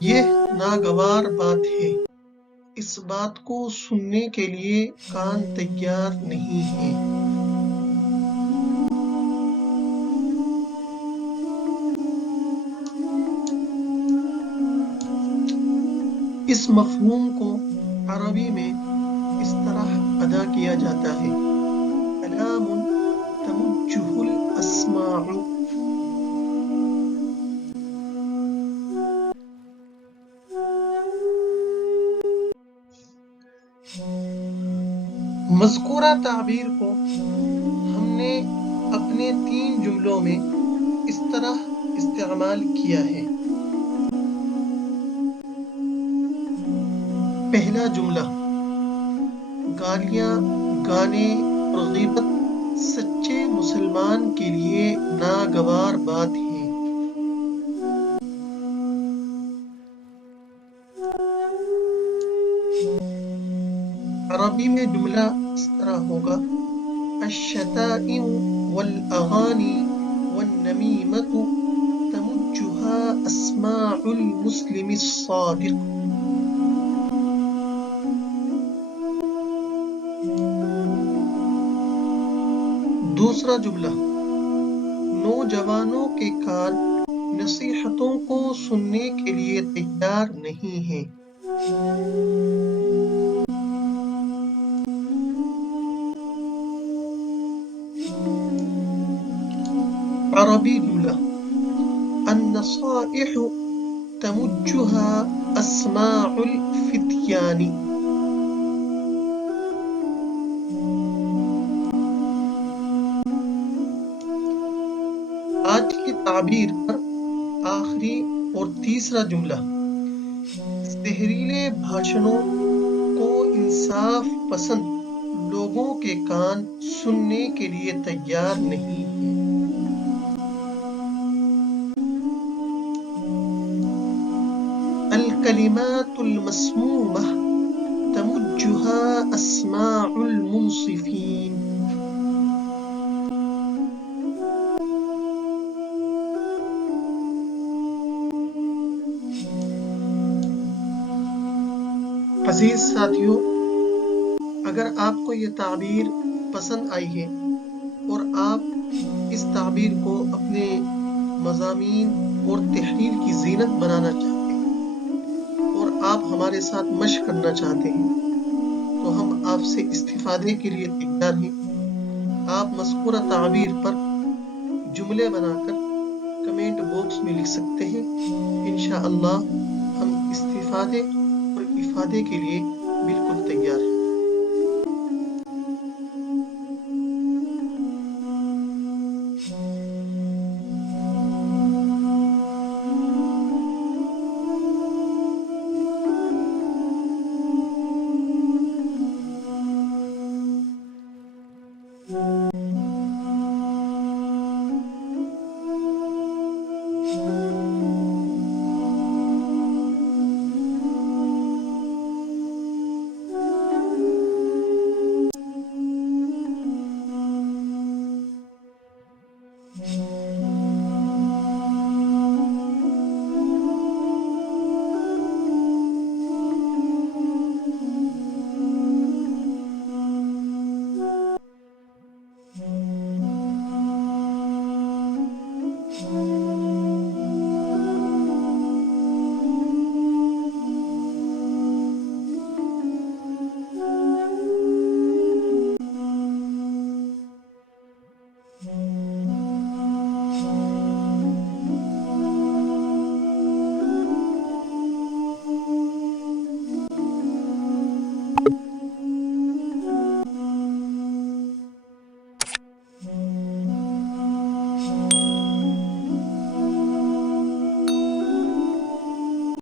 یہ ناگوار بات ہے، اس بات کو سننے کے لیے کان تیار نہیں ہیں۔ اس مفہوم کو عربی میں اس طرح ادا کیا جاتا ہے: کلام تمجہ الاسماع۔ مذکورہ تعبیر کو ہم نے اپنے 3 جملوں میں اس طرح استعمال کیا ہے۔ پہلا جملہ: گالیاں، گانے اور غیبت سچے مسلمان کے لیے ناگوار بات ہے۔ عربی میں جملہ اس طرح ہوگا: الشتائم والاغانی والنمیمۃ تمجها اسماع المسلم الصادق۔ دوسرا جملہ: نوجوانوں کے کان نصیحتوں کو سننے کے لیے تیار نہیں ہیں۔ عربی جملہ: النصائح تمجها اسماع الفتیان۔ آج کی تعبیر پر آخری اور تیسرا جملہ: زہریلے بھاشنوں کو انصاف پسند لوگوں کے کان سننے کے لیے تیار نہیں ہیں۔ الکلمات المسمومہ تمجها اسماع المنصفین۔ عزیز ساتھیوں، اگر آپ کو یہ تعبیر پسند آئی ہے اور آپ اس تعبیر کو اپنے مضامین اور تحریر کی زینت بنانا چاہتے ہیں اور آپ ہمارے ساتھ مشق کرنا چاہتے ہیں تو ہم آپ سے استفادے کے لیے تیار ہیں۔ آپ مذکورہ تعبیر پر جملے بنا کر کمنٹ باکس میں لکھ سکتے ہیں۔ انشاءاللہ ہم استفادے اور افادے کے لیے